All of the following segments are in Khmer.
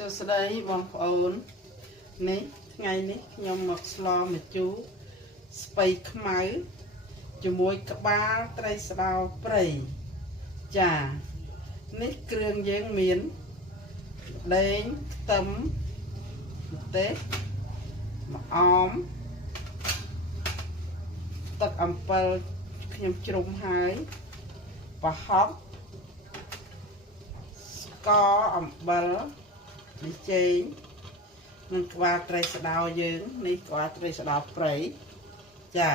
សួស្តីបងប្អូននេះថ្ងៃនេះខ្ញុំមកស្លម្ជូរស្ពៃខ្មៅជាមួយក្បាលត្រីស្ដោព្រៃចានេះគ្រឿងយើងមានដេងខ្ទឹមម្ទេសម្អមទឹកអំពិលខ្ញុំជ្រុំហើយប្រហុកស្ករអំបិលនេះចេងនឹងក្បាលត្រីស្ដោយើងនេះក្បាលត្រីស្ដោព្រៃចា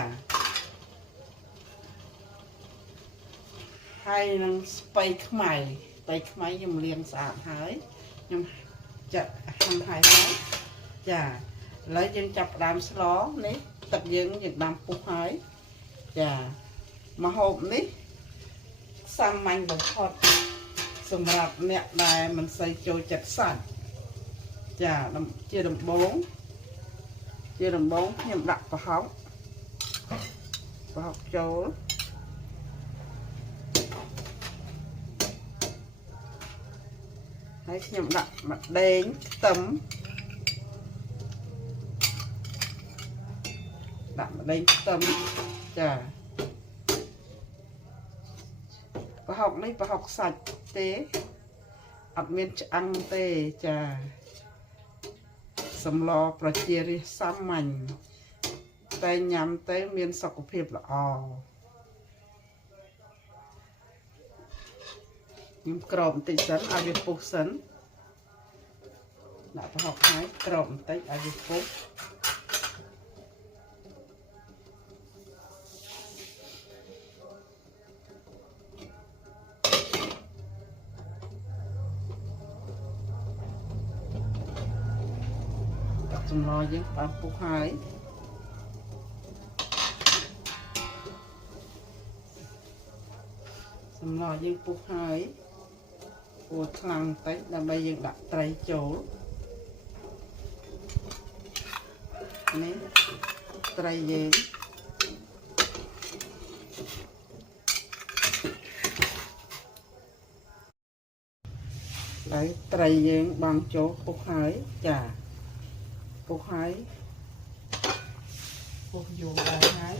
ហើយនឹងស្ពៃខ្មៅខ្ញុំលាងស្អាតហើយខ្ញុំចាក់ហាន់ហើយចាឥឡូវយើងចាប់ផ្ដើមស្លនេះទឹកយើងដាំពុះហើយចាម្ហូបនេះសាមញ្ញបំផុតសម្រាប់អ្នកដែលមិនសូវចូលចិត្តសាច់ចាជាដំបូងខ្ញុំដាក់ប្រហុកចូលហើយខ្ញុំដាក់ម្ដេងខ្ទឹមចាប្រហុកនេះប្រហុកសាច់ទេអត់មានឆ្អឹងទេចាសម្លប្រជារាស្ត្រសាមញ្ញតែញ៉ាំទៅមានសុខភាពល្អខ្ញុំក្របបន្តិចសិនឲ្យវាពុះសិនដាក់ប្រហុកហើយក្របបន្តិចឲ្យវាពុះសម្លយើងបានពុះហើយពុះខ្លាំងបន្តិចដើម្បីយើងដាក់ត្រីចូលនេះត្រីយើងហើយត្រីយើងបាំងចូលពុះហើយចាពុះយូរដែរហើយ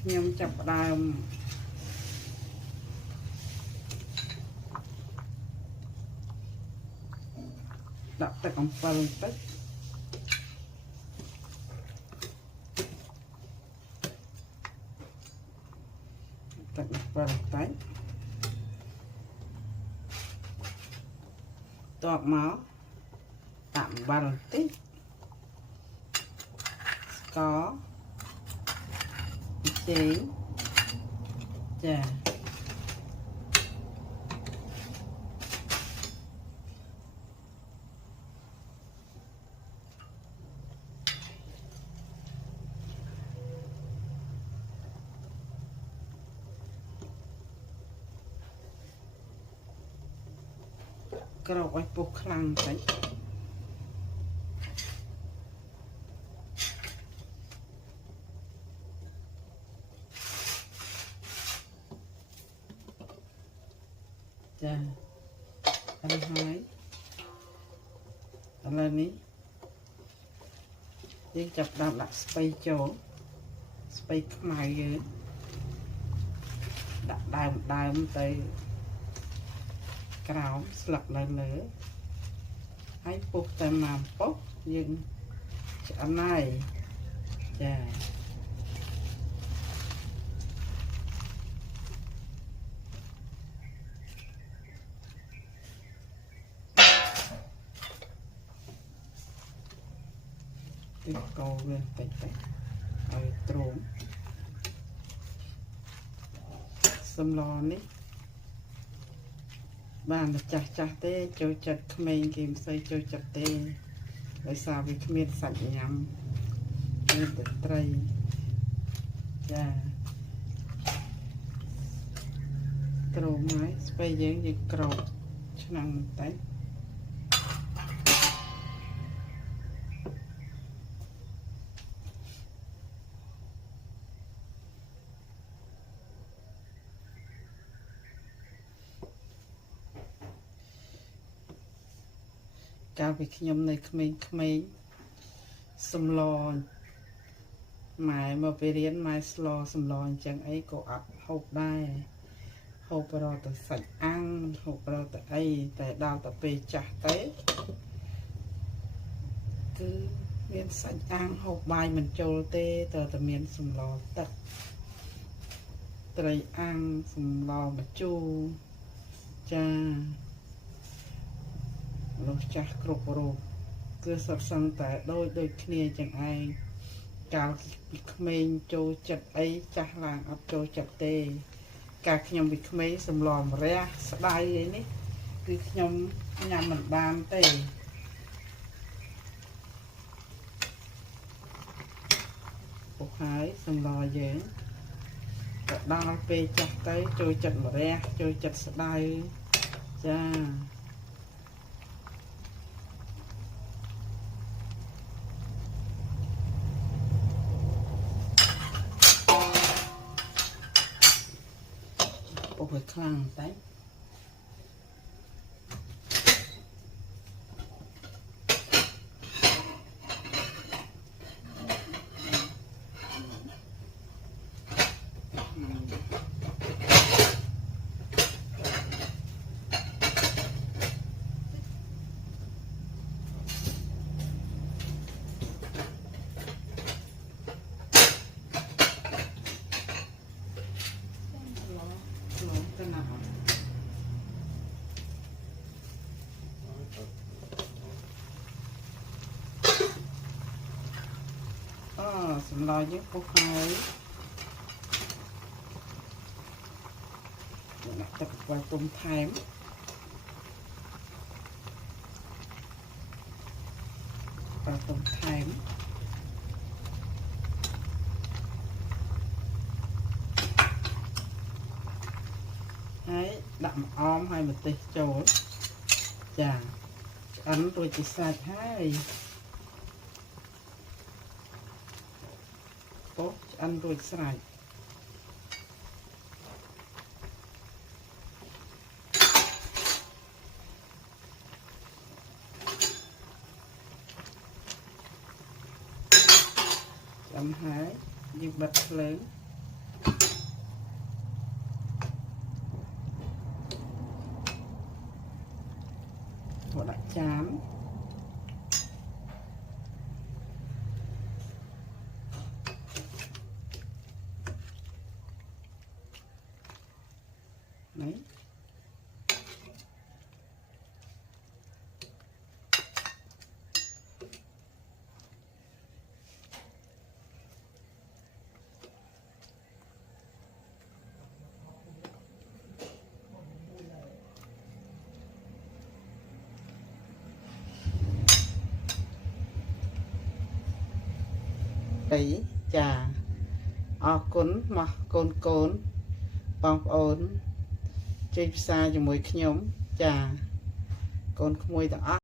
ខ្ញុំចាប់ផ្ដើមដាក់ទឹកអំពិលបន្តិចតបមកដាក់អំបិលបន្តិចស្ករចេងចាក្របឲ្យពុះខ្លាំងបន្តិចចាហើយឥឡូវនេះយើងចាប់ដាក់ស្ពៃចូលស្ពៃខ្មៅយើងដាក់ដើមទៅក្រោមស្លឹកនៅលើហើយពុះតែមកពុះយើងឆ្អិនហើយចាទីកោវាតិចឲ្យទ្រង់សម្លនេះបានចាស់ទេចូលចិត្តក្មេងគេមិនសូវចូលចិត្តទេដោយសារវាគ្មានសាច់ញ៉ាំមានតែត្រីចាទ្រង់ហើយស្ពៃយើងក្របឆ្នាំងបន្តិច កាលពីខ្ញុំនៅក្មេងសំឡម៉ែមកไปរៀនម៉ែស្លសំឡអញ្ចឹងអីក៏អត់ហូបដែរហូបរកតែសាច់អាំងហូបរកតែអីតែដល់ទៅពេលចាស់ទៅគឺមានសាច់អាំងហូបបាយមិនចូលទេតែមានសំឡទឹកត្រីអាំងសំឡម្ជូរចាមនុស្សចាស់គ្រប់រូបគឺសុទ្ធសឹងតែដូចគ្នាចឹងឯងកាលពីក្មេងចូលចិត្តអីចាស់ឡើងអត់ចូលចិត្តទេកាលខ្ញុំពីក្មេងសំឡម្រះស្ដៅអីនេះគឺខ្ញុំញ៉ាំមិនបានទេពុកហើយសំឡយើងទៅដល់ពេលចាស់ទៅចូលចិត្តម្រះចូលចិត្តស្ដៅចាពុកឲ្យខ្លាំងតែសម្លយើងពុះហើយដាក់ទឹកឲ្យទុំថែមឲ្យទុំថែមហើយដាក់ម្អមហើយម្ទេសចូលចាឆ្អិនរួចជាសាច់ហើយឆ្អិនរួចស្រេចឆ្អិនហើយយើងបិទភ្លើងមកដាក់ចាននេះចាអរគុណមកកូនបងប្អូនជួយផ្សាយជាមួយខ្ញុំចាកូនក្មួយទាំងអស់